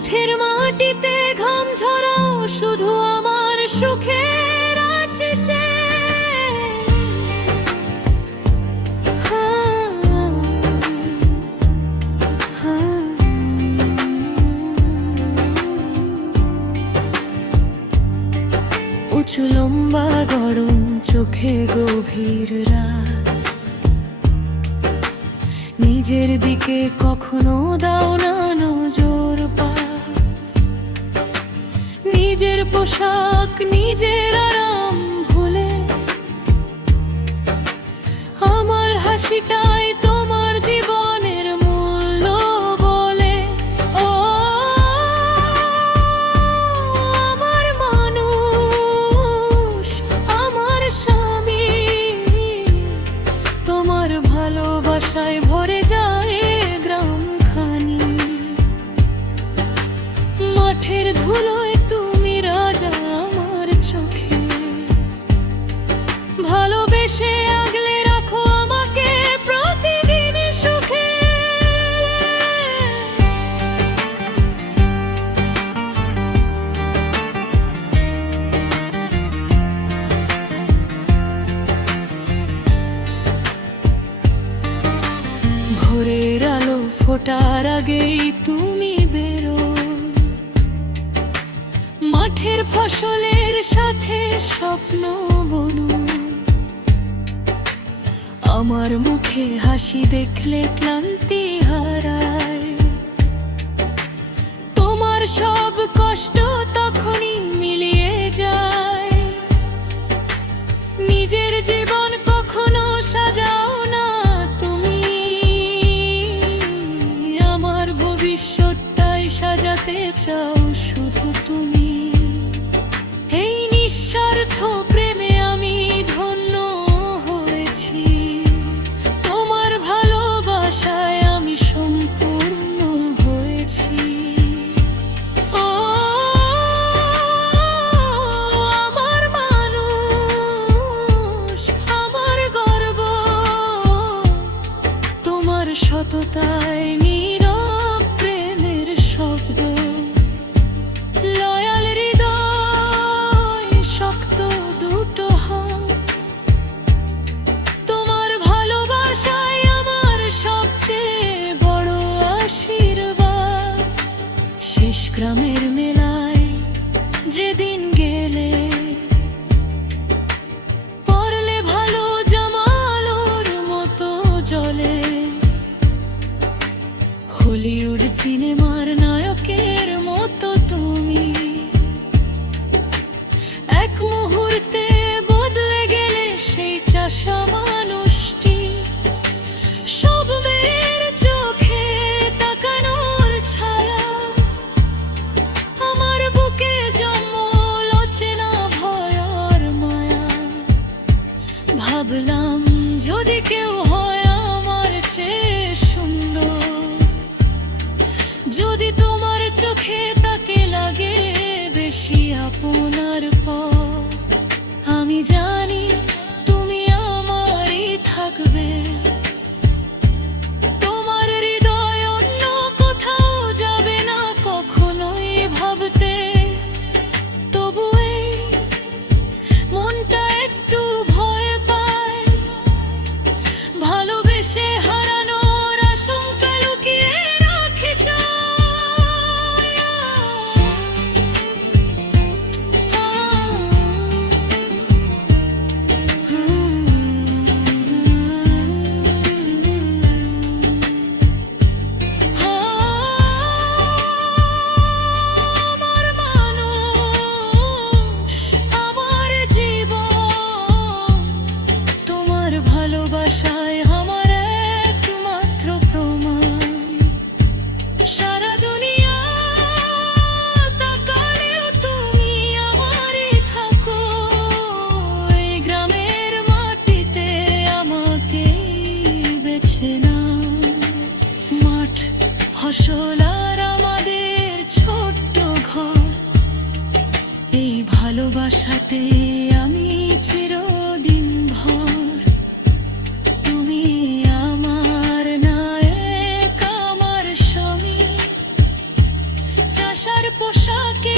মাঠের মাটিতে ঘাম ঝরাও শুধু আমার সুখের আশিসে। উঁচু লম্বা গরম চোখে গভীর রাত, নিজের দিকে কখনো দাও না নজর পাত। নিজের পোশাক নিজের আরাম ভুলে আমার হাসিটাই তোমার জীবনের মূল্য বলে। ও আমার মানুষ, আমার স্বামী, তোমার ভালোবাসায় ভরে যায় গ্রামখানি। মাঠের ধুলোয় তুমি রাজা আমার চোখে, ভালোবেসে আগলে রাখো আমাকে প্রতিদিন সুখে। ভোরের আলো ফোটার আগেই তুমি বেরো, মাঠের ফসলের সাথে স্বপ্ন বনো। আমার মুখে হাসি দেখলে ক্লান্তি হারায়, তোমার সব কষ্ট তখনই মিলিয়ে যায়। নিজের জীবন কখনো সাজাও না তুমি, আমার ভবিষ্যৎটাই সাজাতে চাও শুধু তুমি। এই নিঃস্বার্থ প্রেমে আমি ধন্য হয়েছি, তোমার ভালোবাসায় আমি সম্পূর্ণ হয়েছি। ও আমার মানুষ, আমার গর্ব, তোমার সততায় নীরব প্রেমের শব্দ। লয়াল হৃদয়, শক্ত দুটো হাত, তোমার ভালোবাসায় আমার সবচেয়ে বড় আশীর্বাদ। শেষ গ্রামের মেলায় যেদিন গেলে, পরলে ভালো জামালোর মতো জ্বলে। হলিউড সিনেমার নায়কের মতো তুমি এক মুহূর্তে বদলে গেলে সেই চাষা মানুষটি। সব মেয়ের চোখে তাকানোর ছায়া আমার বুকে জন্মল অচেনা ভয় আর মায়া। ভাবলাম যদি কেউ হয় আমার চেয়ে সুন্দর, যদি তোমার চোখে তাকে লাগে বেশি আপনার পর, আমি জানি তুমি আমারই থাকবে। তোমার হৃদয় অন্য কোথাও যাবে না কখনোই ভাবতে। তবু এই মনটা একটু ভয় পায়, ভালোবেসে হারানোর আশঙ্কা লুকিয়ে রাখে চায়। আমার মানুষ, আমার জীবন, তোমার ভালোবাসায় আমার একমাত্র প্রমাণ। সারা দুনিয়া তাকালেও তুমি আমারই থাকো, এই গ্রামের মাটিতে আমাকেই বেছে নাও। মাঠ, ফসল আর আমাদের ছোট্ট ঘর, এই ভালোবাসাতে আমি চিরদিন ভর। তুমি আমার নায়ক, আমার স্বামী, চাষ ভালোবাসার পোশাকে